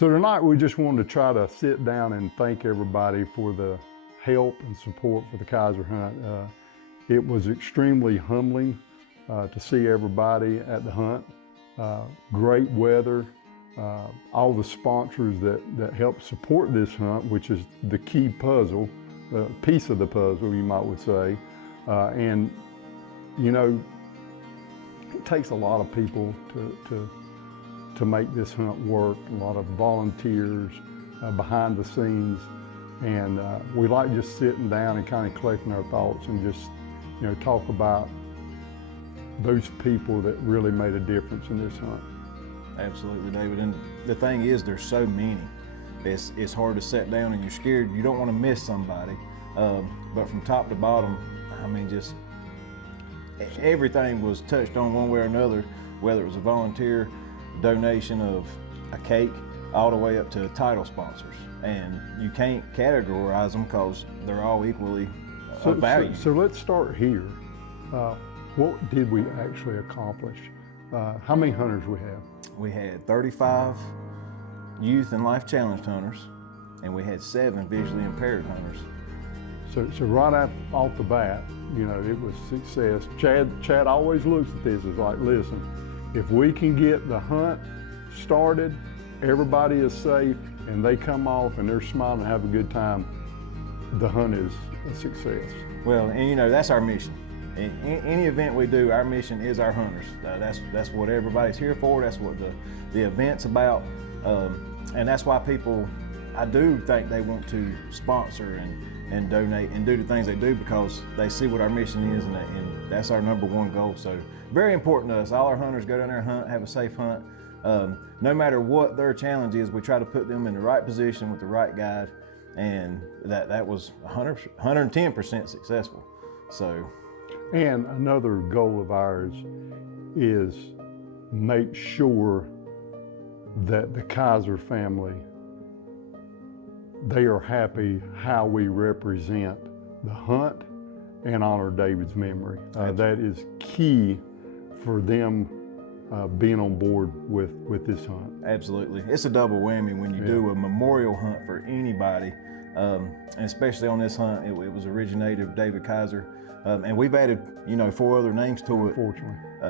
So tonight we just wanted to try to sit down and thank everybody for the help and support for the Kaiser hunt. It was extremely humbling to see everybody at the hunt. Great weather, all the sponsors that help support this hunt, which is the key puzzle, piece of the puzzle, you might would say. And you know, it takes a lot of people to make this hunt work, a lot of volunteers behind the scenes. And we like just sitting down and kind of collecting our thoughts and just, you know, talk about those people that really made a difference in this hunt. Absolutely, David. And the thing is, there's so many. It's hard to sit down and you're scared. You don't want to miss somebody. But from top to bottom, I mean, just everything was touched on one way or another, whether it was a volunteer donation of a cake all the way up to title sponsors. And you can't categorize them because they're all equally of value. So let's start here. What did we actually accomplish? How many hunters we have? We had 35 youth and life challenged hunters, and we had 7 visually impaired hunters. So right off the bat, you know, it was success. Chad always looks at this as like, listen, if we can get the hunt started, everybody is safe, and they come off and they're smiling and have a good time, the hunt is a success. Well, and you know, that's our mission. In any event we do, our mission is our hunters. That's what everybody's here for. That's what the event's about. And that's why people, I do think they want to sponsor and donate and do the things they do, because they see what our mission is, and that's our #1 goal. So very important to us. All our hunters go down there and hunt, have a safe hunt. No matter what their challenge is, we try to put them in the right position with the right guide, and that was 110% successful. So. And another goal of ours is make sure that the Kaiser family, they are happy how we represent the hunt and honor David's memory. That is key for them being on board with this hunt. Absolutely. It's a double whammy when you do a memorial hunt for anybody, and especially on this hunt. It was originated with David Kaiser. And we've added, you know, 4 other names to it.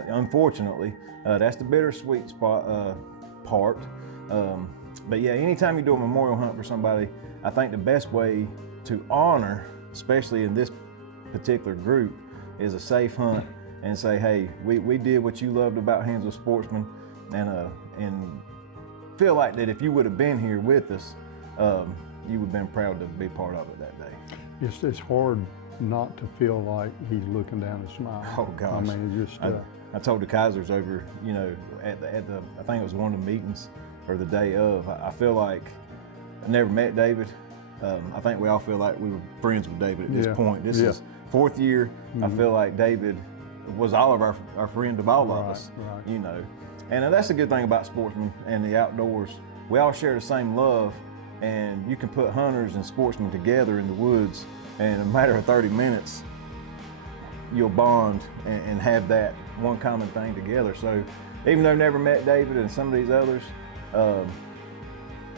Unfortunately, that's the bittersweet part. But yeah, anytime you do a memorial hunt for somebody, I think the best way to honor, especially in this particular group, is a safe hunt and say, hey, we did what you loved about Hands of Sportsman, and feel like that if you would have been here with us, you would have been proud to be part of it that day. It's hard not to feel like he's looking down and smiling. Oh gosh. I mean, it's just. I told the Kaisers over, you know, at the I think it was one of the meetings or the day of. I feel like I never met David. I think we all feel like we were friends with David at this point. This is 4th year. I feel like David was all of our friend of all of us. Right. You know, and that's a good thing about Sportsman and the outdoors. We all share the same love, and you can put hunters and sportsmen together in the woods, and in a matter of 30 minutes, you'll bond and have that one common thing together. So even though I've never met David and some of these others,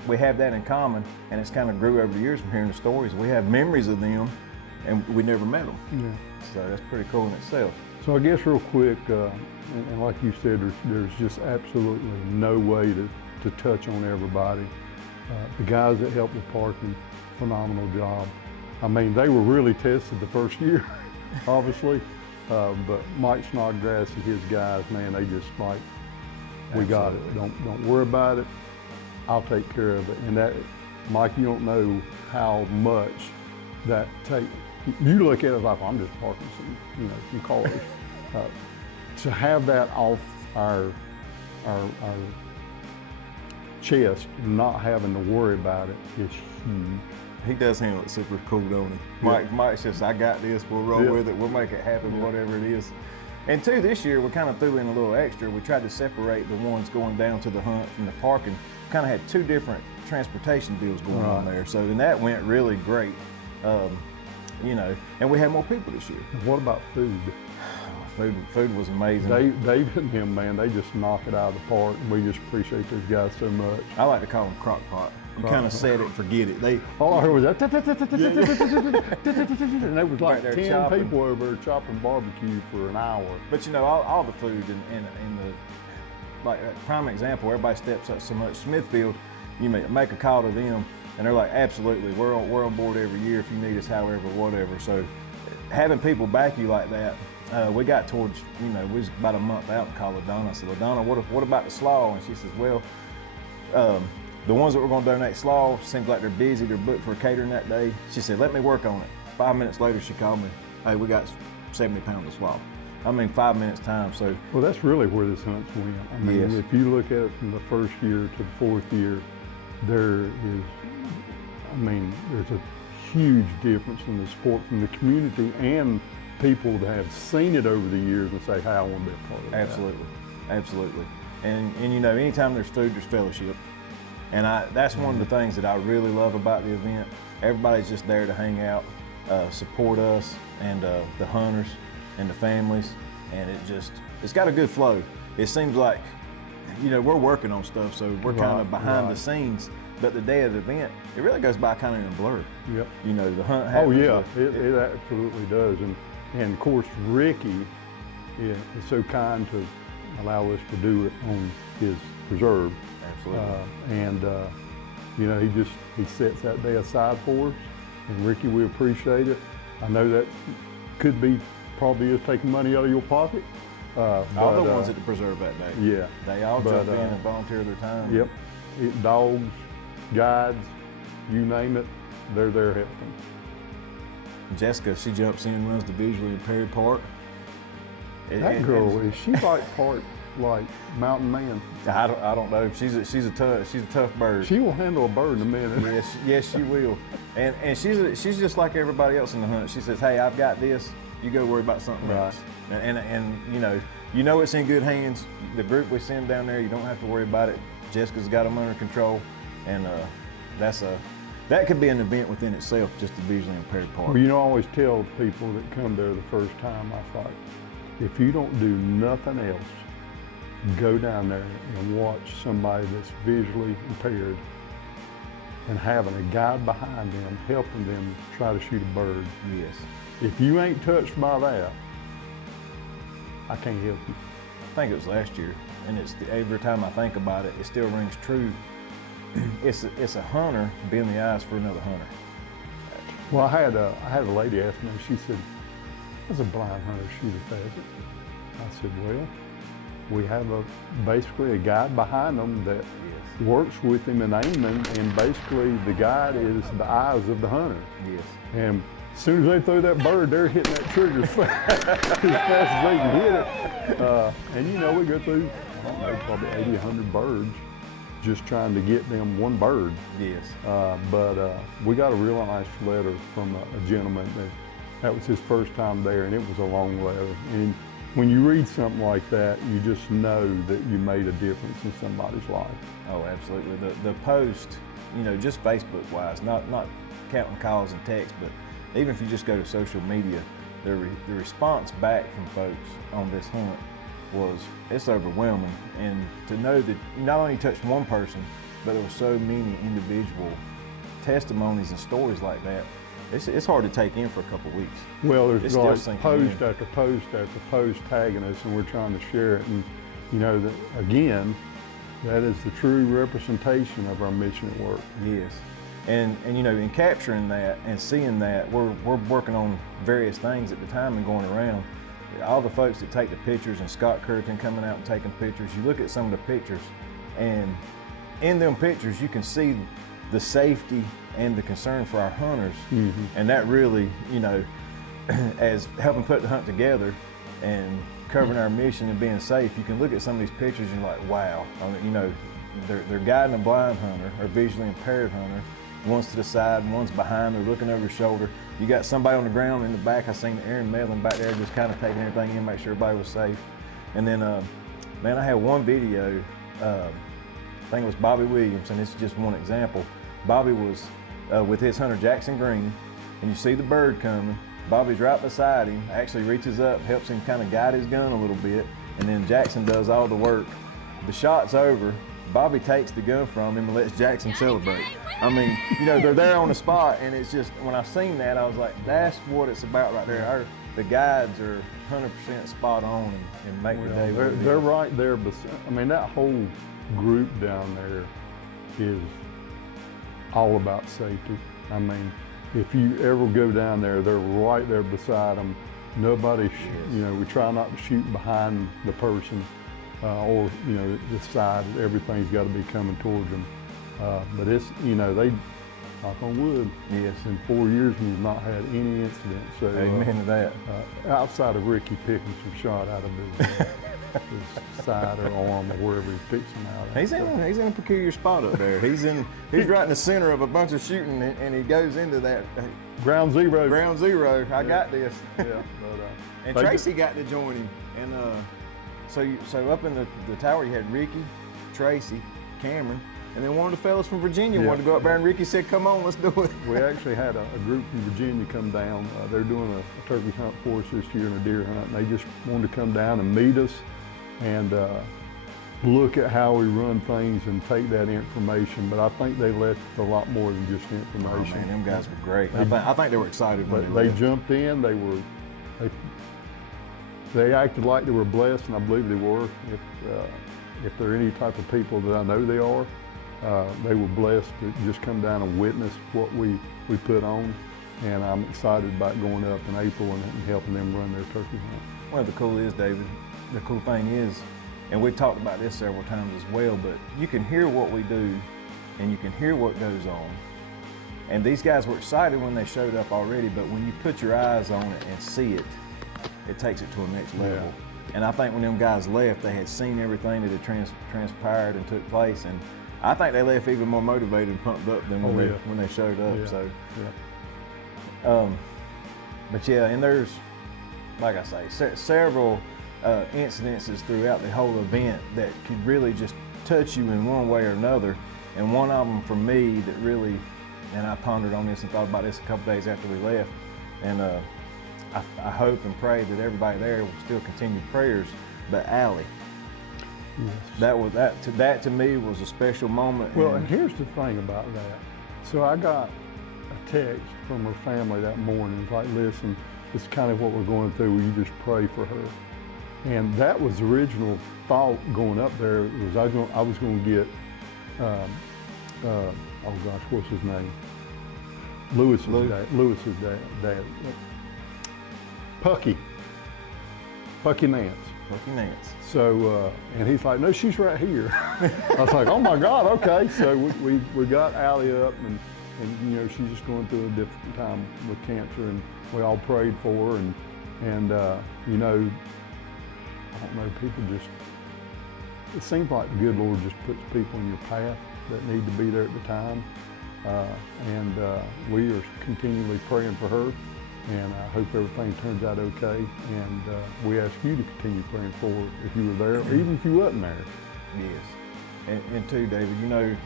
we have that in common, and it's kind of grew over the years from hearing the stories. We have memories of them, and we never met them. Yeah. So that's pretty cool in itself. So I guess real quick, and like you said, there's just absolutely no way to touch on everybody. The guys that helped with parking, phenomenal job. I mean, they were really tested the first year, obviously, but Mike Snodgrass and his guys, man, they just like, we got it. Don't worry about it. I'll take care of it. And that, Mike, you don't know how much that takes. You look at it like, I'm just parking some cars. To have that off our chest, not having to worry about it, is huge. He does handle it super cool, don't he? Yeah. Mike's just, I got this, we'll roll with it, we'll make it happen, whatever it is. And two, this year we kind of threw in a little extra. We tried to separate the ones going down to the hunt from the parking. Kind of had 2 different transportation deals going on there. So then that went really great. You know, and we had more people this year. What about food? Food was amazing. David and him, man, they just knock it out of the park, and we just appreciate those guys so much. I like to call them crock pot. You kind of set it and forget it. All I heard was that, and there was like Right there 10 chopping. people over there chopping barbecue for an hour. But you know, all the food and the, like a prime example, everybody steps up so much. Smithfield, you make a call to them, and they're like, absolutely, we're on board every year if you need us, however, whatever. So having people back you like that, we got towards, we was about a month out and called LaDonna. I said, LaDonna, what about the slaw? And she says, well, the ones that were going to donate slaw, seems like they're busy, they're booked for catering that day. She said, let me work on it. 5 minutes later, she called me, hey, we got 70 pounds of slaw. 5 minutes time, so. Well, that's really where this hunt's went. I mean, Yes. if you look at it from the first year to the fourth year, there's a huge difference in the support from the community and people that have seen it over the years and say, hey, I want to be a part of that. Absolutely. And anytime there's food, there's fellowship. And that's one of the things that I really love about the event. Everybody's just there to hang out, support us and the hunters and the families. And it's got a good flow. It seems like, we're working on stuff, so we're kind of behind the scenes. But the day of the event, it really goes by kind of in a blur. Yep. The hunt Oh happens. yeah, it absolutely does. And of course, Ricky is so kind to allow us to do it on his preserve. Absolutely. He sets that day aside for us. And Ricky, we appreciate it. I know that could be probably is taking money out of your pocket. All the ones at the preserve that day. Yeah. They all jump in and volunteer their time. Yep. Dogs, guides, you name it, they're there helping. Jessica, she jumps in and runs the visually impaired part. That girl, is she part like Mountain Man? I don't know. She's a tough bird. She will handle a bird in a minute. Yes, she will. And she's just like everybody else in the hunt. She says, hey, I've got this. You go worry about something else. And it's in good hands. The group we send down there, you don't have to worry about it. Jessica's got them under control, and that could be an event within itself, just the visually impaired part. Well, I always tell people that come there the first time, I thought, if you don't do nothing else, go down there and watch somebody that's visually impaired and having a guide behind them, helping them try to shoot a bird. Yes. If you ain't touched by that, I can't help you. I think it was last year, and every time I think about it, it still rings true. It's a hunter being the eyes for another hunter. Well, I had a lady ask me, she said, "Does a blind hunter shoot a pheasant?" I said, "Well, we have basically a guide behind them that works with him in aiming, and basically the guide is the eyes of the hunter." Yes. And as soon as they throw that bird, they're hitting that trigger as fast as they can hit it. And we go through, I don't know, probably 80, 100 birds just trying to get them one bird. Yes. But we got a real nice letter from a gentleman that was his first time there, and it was a long letter. And when you read something like that, you just know that you made a difference in somebody's life. Oh, absolutely. The post, just Facebook-wise, not counting calls and texts, but even if you just go to social media, the response back from folks on this hunt it's overwhelming. And to know that you not only touched one person, but there were so many individual testimonies and stories like that, it's hard to take in for a couple of weeks. Well, there's like post in. after post after post tagging us, and we're trying to share it. And that, again, that is the true representation of our mission at work. Yes. And in capturing that and seeing that, we're working on various things at the time and going around. All the folks that take the pictures, and Scott Curtin coming out and taking pictures, you look at some of the pictures, and in them pictures you can see the safety and the concern for our hunters. Mm-hmm. And that really, as helping put the hunt together and covering our mission and being safe, you can look at some of these pictures and you're like, wow, they're guiding a blind hunter or visually impaired hunter. One's to the side, one's behind, they're looking over his shoulder. You got somebody on the ground in the back. I seen Aaron Medlin back there just kind of taking everything in, make sure everybody was safe. And then, I had one video, I think it was Bobby Williams, and this is just one example. Bobby was with his hunter Jackson Green, and you see the bird coming, Bobby's right beside him, actually reaches up, helps him kind of guide his gun a little bit, and then Jackson does all the work. The shot's over. Bobby takes the gun from him and lets Jackson celebrate. I mean, you know, they're there on the spot, and it's just, when I seen that, I was like, that's what it's about right there. The guides are 100% spot on and make the day what it is. They're right there, but I mean, that whole group down there is all about safety. I mean, if you ever go down there, they're right there beside them. Nobody, you know, we try not to shoot behind the person or, you know, the side. Everything's got to be coming towards them. But it's, you know, they, knock on wood, yes, in 4 years we've not had any incidents. So, amen to that. Outside of Ricky picking some shot out of his side or arm or wherever he picks them out. He's in a peculiar spot up there. He's right in the center of a bunch of shooting, and he goes into that ground zero. Ground zero. I got this. Yeah, but, and Tracy got to join him, and so up in the tower you had Ricky, Tracy, Cameron. And then one of the fellas from Virginia wanted to go up there, and Ricky said, come on, let's do it. We actually had a group from Virginia come down. They're doing a turkey hunt for us this year and a deer hunt, and they just wanted to come down and meet us and look at how we run things and take that information. But I think they left a lot more than just information. Oh man, them guys were great. I think they were excited when they jumped in. They acted like they were blessed, and I believe they were. If they're any type of people that I know they are, they were blessed to just come down and witness what we put on, and I'm excited about going up in April and helping them run their turkey hunt. Well, the cool thing is, and we've talked about this several times as well, but you can hear what we do and you can hear what goes on. And these guys were excited when they showed up already, but when you put your eyes on it and see it, it takes it to a next level. Yeah. And I think when them guys left, they had seen everything that had transpired and took place, and I think they left even more motivated and pumped up than when they showed up. Yeah. So, yeah. But yeah, and there's, like I say, several incidences throughout the whole event that could really just touch you in one way or another. And one of them for me that really, and I pondered on this and thought about this a couple days after we left, and I hope and pray that everybody there will still continue prayers. But Allie. Yes. That to me was a special moment. Well, and here's the thing about that. So I got a text from her family that morning. It's like, listen, this is kind of what we're going through. Will you just pray for her? And that was the original thought going up there. Was I was going to get, oh gosh, what's his name? Lewis's dad. Pucky Nance. Pucky Nance. So, and he's like, no, she's right here. I was like, oh my God, okay. So we got Allie up, and you know, she's just going through a difficult time with cancer, and we all prayed for her, and you know, I don't know, people just, it seems like the good Lord just puts people in your path that need to be there at the time. And we are continually praying for her, and I hope everything turns out okay. And we ask you to continue praying for her if you were there, or even if you wasn't there. Yes. And too, David, you know,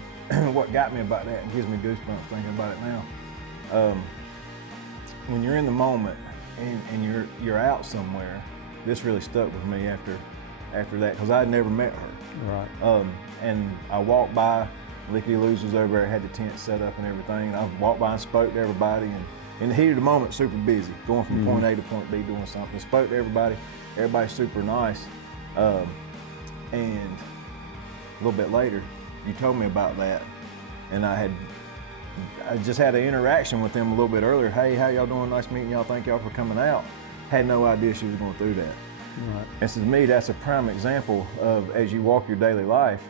what got me about that and gives me goosebumps thinking about it now. When you're in the moment and you're out somewhere, this really stuck with me after that, because I had never met her. Right. And I walked by, Lickety Lou's was over there, had the tent set up and everything, and I walked by and spoke to everybody, and in the heat of the moment, super busy, going from point A to point B, doing something. Spoke to everybody, everybody's super nice. And a little bit later, you told me about that, and I just had an interaction with them a little bit earlier. Hey, how y'all doing? Nice meeting y'all. Thank y'all for coming out. Had no idea she was going through that. Right. And so to me, that's a prime example of, as you walk your daily life,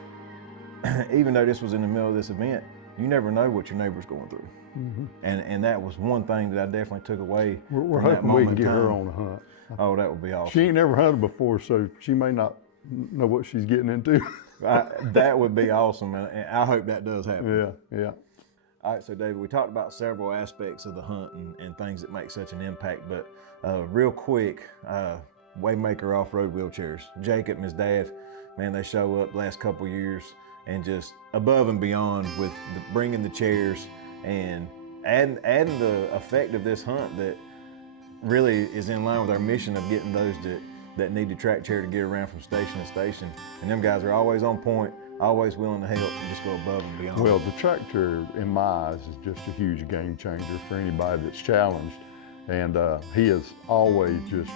even though this was in the middle of this event, you never know what your neighbor's going through. Mm-hmm. And that was one thing that I definitely took away. We're from that hoping we can moment get in her time. on a hunt. Oh, that would be awesome. She ain't never hunted before, so she may not know what she's getting into. That would be awesome, and I hope that does happen. Yeah. All right, so David, we talked about several aspects of the hunt and things that make such an impact, but real quick, Waymaker off-road wheelchairs. Jacob and his dad, man, they show up the last couple years and just above and beyond with bringing the chairs and adding the effect of this hunt that really is in line with our mission of getting those that need the track chair to get around from station to station. And them guys are always on point, always willing to help and just go above and beyond. Well, the track chair, in my eyes, is just a huge game changer for anybody that's challenged. And he is always just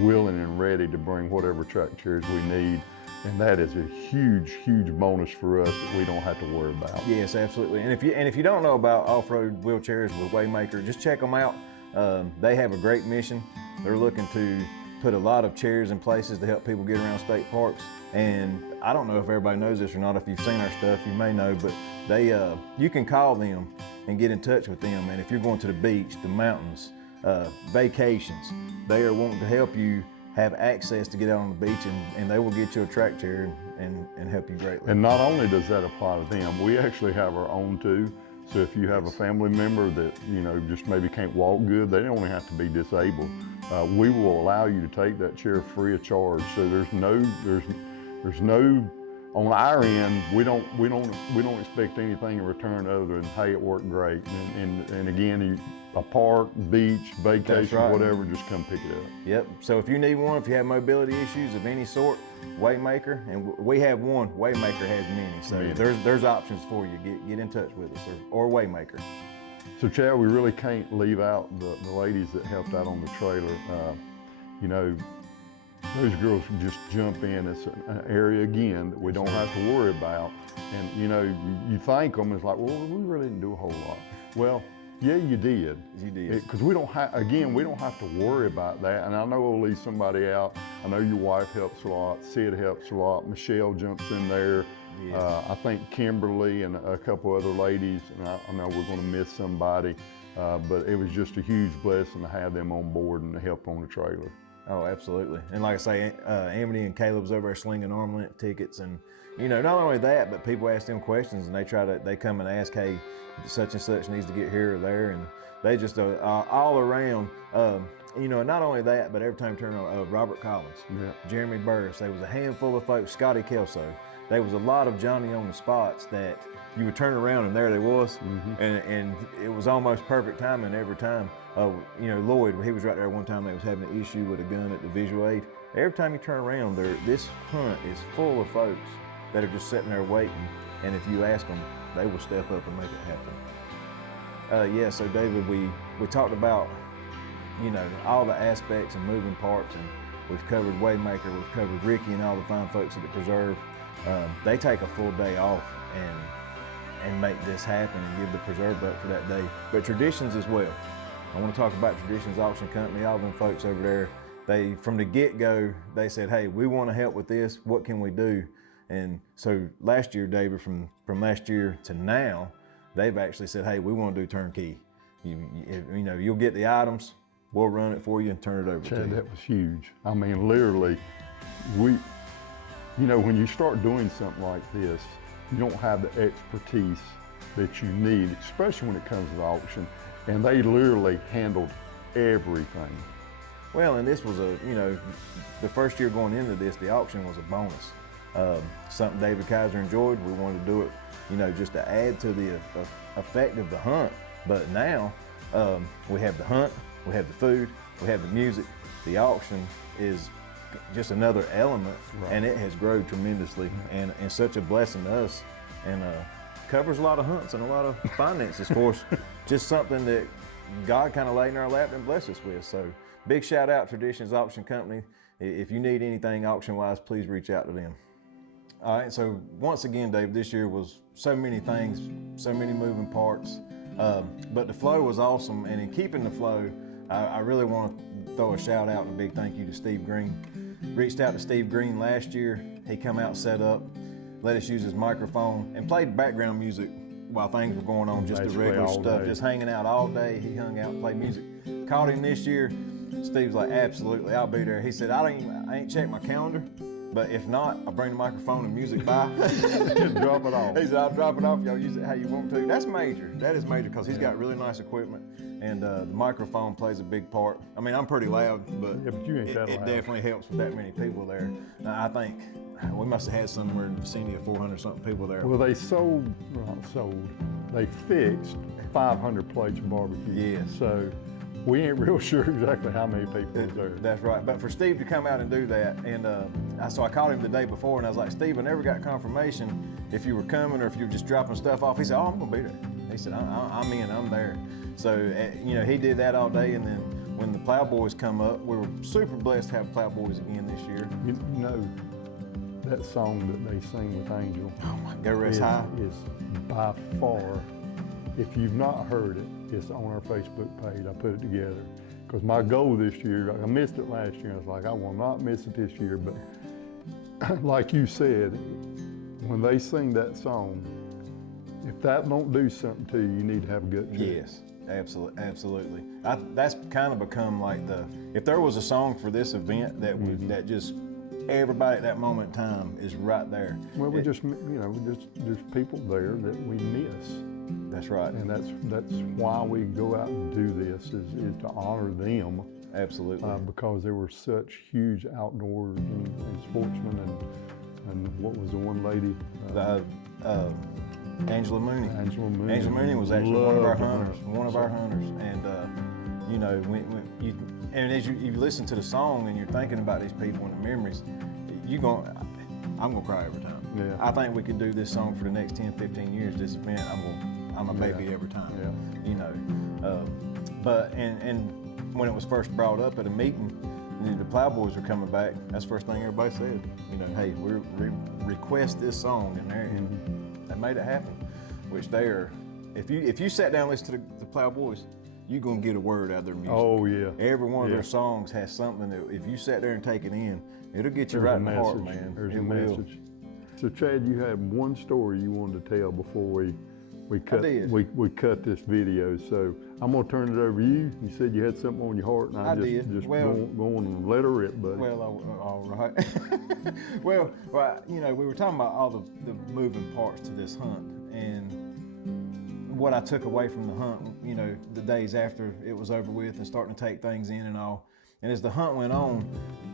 willing and ready to bring whatever track chairs we need. And that is a huge, huge bonus for us that we don't have to worry about. Yes, absolutely. And if you don't know about off-road wheelchairs with Waymaker, just check them out. They have a great mission. They're looking to put a lot of chairs in places to help people get around state parks. And I don't know if everybody knows this or not. If you've seen our stuff, you may know, but you can call them and get in touch with them. And if you're going to the beach, the mountains, vacations, they are wanting to help you have access to get out on the beach, and they will get you a track chair and help you greatly. And not only does that apply to them, we actually have our own too. So if you have a family member that, you know, just maybe can't walk good, they don't have to be disabled. We will allow you to take that chair free of charge. So there's no, on our end, we don't expect anything in return other than, hey, it worked great. And again, a park, beach, vacation, right. Whatever, just come pick it up. Yep. So if you need one, if you have mobility issues of any sort, Waymaker, and we have one, Waymaker has many. So there's options for you. Get in touch with us or Waymaker. So Chad, we really can't leave out the ladies that helped out on the trailer. You know, those girls can just jump in. It's an area, again, that we don't have to worry about. And you know, you thank them, it's like, well, we really didn't do a whole lot. Well, yeah, you did. You did. Because we don't have to worry about that. And I know we'll leave somebody out. I know your wife helps a lot. Sid helps a lot. Michelle jumps in there. Yes. I think Kimberly and a couple other ladies, and I know we're going to miss somebody, but it was just a huge blessing to have them on board and to help on the trailer. Oh, absolutely. And like I say, Amity and Caleb's over there slinging arm length tickets, and you know, not only that, but people ask them questions and they come and ask, hey, such and such needs to get here or there, and they just all around. You know, not only that, but every time you turn on Robert Collins, Jeremy Burris, there was a handful of folks, Scotty Kelso. There was a lot of Johnny on the spots that you would turn around and there they was, and it was almost perfect timing every time. You know, Lloyd, he was right there one time. They was having an issue with a gun at the visual aid. Every time you turn around, this hunt is full of folks that are just sitting there waiting, and if you ask them, they will step up and make it happen. Yeah, so David, we talked about, you know, all the aspects and moving parts, and we've covered Waymaker, we've covered Ricky and all the fine folks at the preserve. They take a full day off and make this happen and give the preserve up for that day. But Traditions as well. I want to talk about Traditions Auction Company, all them folks over there. They, from the get-go, they said, hey, we want to help with this. What can we do? And so last year, David, from last year to now, they've actually said, hey, we want to do turnkey. You know, you'll get the items, we'll run it for you and turn it over to you. That was huge. I mean, literally, you know, when you start doing something like this, you don't have the expertise that you need, especially when it comes to the auction. And they literally handled everything. Well, and this was you know, the first year going into this, the auction was a bonus. Something David Kaiser enjoyed. We wanted to do it, you know, just to add to the effect of the hunt. But now we have the hunt, we have the food, we have the music. The auction is just another element, and it has grown tremendously, and such a blessing to us, and covers a lot of hunts and a lot of finances for us. Just something that God kind of laid in our lap and blessed us with. So big shout out Traditions Auction Company. If you need anything auction wise, please reach out to them. All right, so once again, Dave, this year was so many things, so many moving parts, but the flow was awesome. And in keeping the flow, I really want to throw a shout out and a big thank you to Steve Green. Reached out to Steve Green last year. He come out, set up, let us use his microphone, and played background music while things were going on, just the regular stuff, just hanging out all day. He hung out and played music. Called him this year. Steve's like, absolutely, I'll be there. He said, I ain't checked my calendar, but if not, I'll bring the microphone and music by. Just drop it off. He said, I'll drop it off. Y'all use it how you want to. That's major. That is major, because he's got really nice equipment, and the microphone plays a big part. I mean, I'm pretty loud, but, you ain't that it loud. definitely helps with that many people there. I think we must have had somewhere in the vicinity of 400-something people there. Well, they they fixed 500 plates of barbecue. Yes. So we ain't real sure exactly how many people was there. That's right. But for Steve to come out and do that, and so I called him the day before, and I was like, Steve, I never got confirmation if you were coming or if you were just dropping stuff off. He said, oh, I'm gonna be there. He said, I'm in, I'm there. So, you know, he did that all day, and then when the Plowboys come up, we were super blessed to have Plowboys again this year. You know, that song that they sing with Angel, Oh my, Go Rest High. is by far, if you've not heard it, it's on our Facebook page. I put it together. Because my goal this year, I missed it last year, I was like, I will not miss it this year, but like you said, when they sing that song, if that don't do something to you, you need to have a gut check. Yes, absolutely. That's kind of become like if there was a song for this event that would, that just, everybody at that moment in time is right there. Well, there's people there that we miss. That's right. And that's why we go out and do this, is to honor them. Absolutely. Because they were such huge outdoors and sportsmen, and what was the one lady? Angela Mooney. Angela Mooney. Angela Mooney was actually one of our hunters. And you know, and as you listen to the song and you're thinking about these people and the memories, I'm gonna cry every time. Yeah. I think we could do this song for the next 10, 15 years. This event, I'm a baby every time. Yeah. You know, but when it was first brought up at a meeting, the Plowboys were coming back. That's the first thing everybody said. You know, hey, we request this song, and they made it happen. Which they are. If you sat down and listened to the Plowboys, you're gonna get a word out of their music. Oh yeah. Every one of their songs has something that if you sat there and take it in, it'll get you right in the heart, man. There's a message. So Chad, you had one story you wanted to tell before we cut this video. So I'm gonna turn it over to you. You said you had something on your heart, and I just go on and let her rip, buddy. Well, all right. well, you know, we were talking about all the moving parts to this hunt, and what I took away from the hunt, you know, the days after it was over with and starting to take things in and all. And as the hunt went on,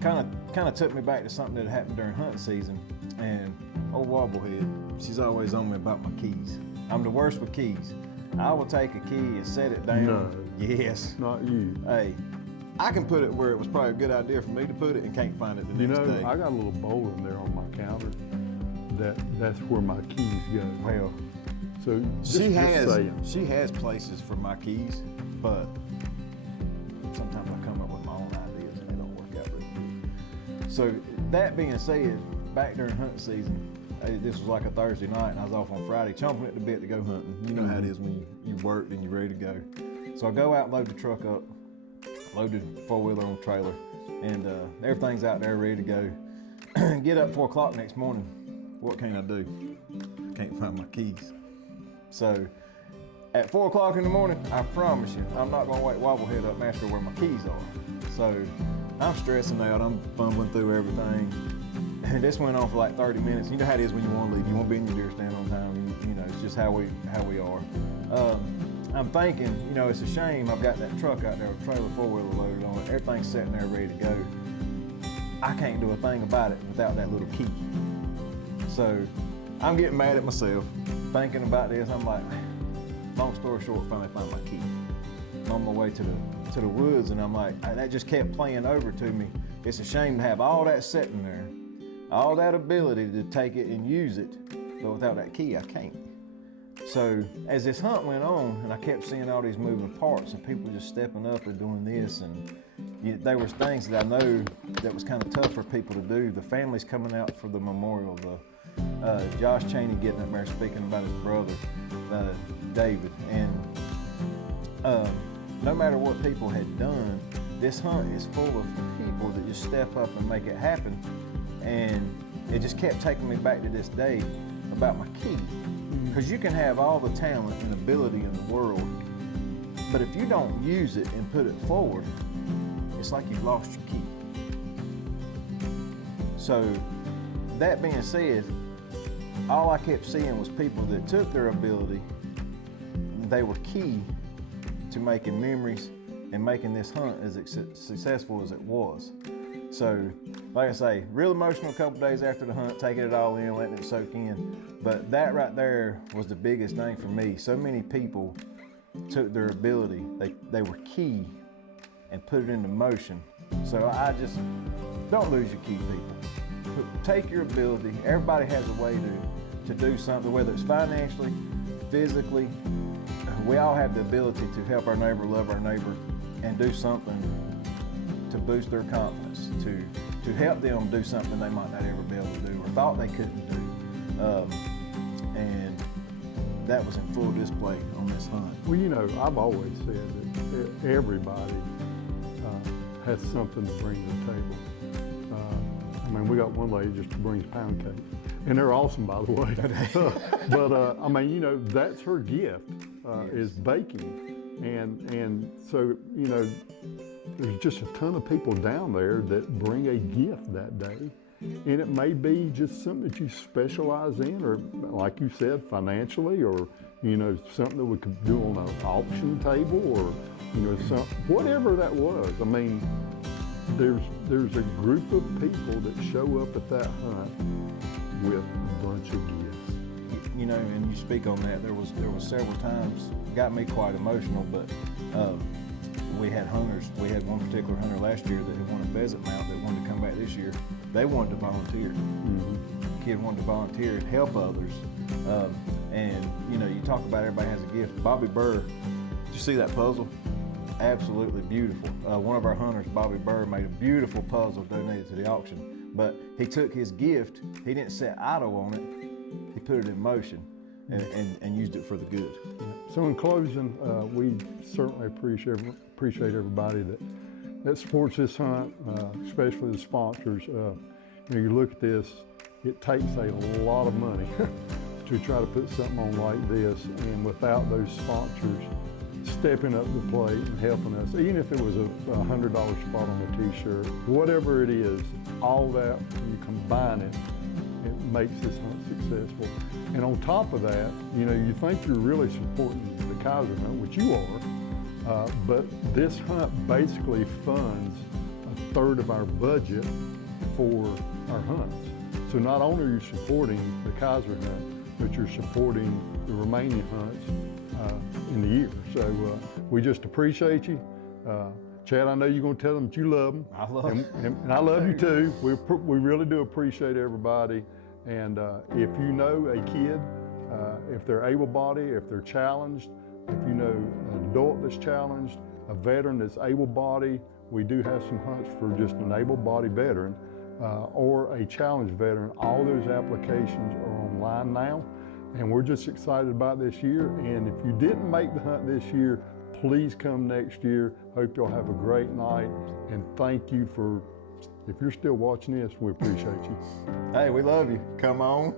kind of took me back to something that happened during hunting season. And old Wobblehead, she's always on me about my keys. I'm the worst with keys. I will take a key and set it down. No. Yes. Not you. Hey, I can put it where it was probably a good idea for me to put it and can't find it the next day. I got a little bowl in there on my counter. That's where my keys go. Well, so she has places for my keys, but sometimes I come up with my own ideas and they don't work out really good. So that being said, back during hunting season, this was like a Thursday night and I was off on Friday, chomping at the bit to go hunting. You know how it is when you worked and you're ready to go. So I go out and load the truck up, load the four-wheeler on the trailer, and everything's out there ready to go. Get up 4 o'clock next morning. What can I do? Can't find my keys. So at 4 o'clock in the morning, I promise you, I'm not gonna wake Wobblehead up and ask her where my keys are. So I'm stressing out, I'm fumbling through everything. And this went on for like 30 minutes. You know how it is when you want to leave. You want to be in your deer stand on time. You know, it's just how we are. I'm thinking, you know, it's a shame I've got that truck out there with a trailer four-wheeler loaded on it. Everything's sitting there ready to go. I can't do a thing about it without that little key. So I'm getting mad at myself, thinking about this. I'm like, long story short, finally found my key. I'm on my way to the woods, and I'm like, that just kept playing over to me. It's a shame to have all that sitting there, all that ability to take it and use it, but without that key, I can't. So as this hunt went on, and I kept seeing all these moving parts and people just stepping up and doing this, and there was things that I know that was kind of tough for people to do. The families coming out for the memorial, Josh Cheney getting up there speaking about his brother, David, and no matter what people had done, this hunt is full of people that just step up and make it happen. And it just kept taking me back to this day about my key. Because you can have all the talent and ability in the world, but if you don't use it and put it forward, it's like you've lost your key. So that being said, all I kept seeing was people that took their ability, they were key to making memories and making this hunt as successful as it was. So, like I say, real emotional a couple days after the hunt, taking it all in, letting it soak in. But that right there was the biggest thing for me. So many people took their ability, they were key and put it into motion. So I just, don't lose your key, people. Take your ability. Everybody has a way to do something, whether it's financially, physically. We all have the ability to help our neighbor, love our neighbor, and do something to boost their confidence, to help them do something they might not ever be able to do or thought they couldn't do. And that was in full display on this hunt. Well, you know, I've always said that everybody has something to bring to the table. I mean, we got one lady just brings pound cake, and they're awesome, by the way. But I mean, you know, that's her gift, is baking. And so, you know, there's just a ton of people down there that bring a gift that day. And it may be just something that you specialize in, or like you said, financially, or, you know, something that we could do on an auction table, or, you know, whatever that was. I mean, there's a group of people that show up at that hunt with a bunch of gifts. You know, and you speak on that, there was several times, got me quite emotional, but we had hunters. We had one particular hunter last year that had won a pheasant mount that wanted to come back this year. They wanted to volunteer. The kid wanted to volunteer and help others. And you know, you talk about everybody has a gift. Bobby Burr, did you see that puzzle? Absolutely beautiful. One of our hunters, Bobby Burr, made a beautiful puzzle donated to the auction. But he took his gift, he didn't sit idle on it, he put it in motion and used it for the good. So in closing, we certainly appreciate everybody that supports this hunt, especially the sponsors. You know, you look at this, it takes a lot of money to try to put something on like this, and without those sponsors stepping up the plate and helping us, even if it was a $100 spot on the t-shirt, whatever it is, all that, you combine it, it makes this hunt successful. And on top of that, you know, you think you're really supporting the Kaiser hunt, which you are, but this hunt basically funds a third of our budget for our hunts. So not only are you supporting the Kaiser hunt, but you're supporting the remaining hunts in the year. So we just appreciate you. Chad, I know you're going to tell them that you love them. I love them. And I love you too. We really do appreciate everybody. And if you know a kid, if they're able-bodied, if they're challenged, if you know an adult that's challenged, a veteran that's able-bodied, we do have some hunts for just an able-bodied veteran or a challenged veteran. All those applications are online now, and we're just excited about this year. And if you didn't make the hunt this year, please come next year. Hope you'll have a great night, and thank you for, if you're still watching this, we appreciate you. Hey, we love you. Come on.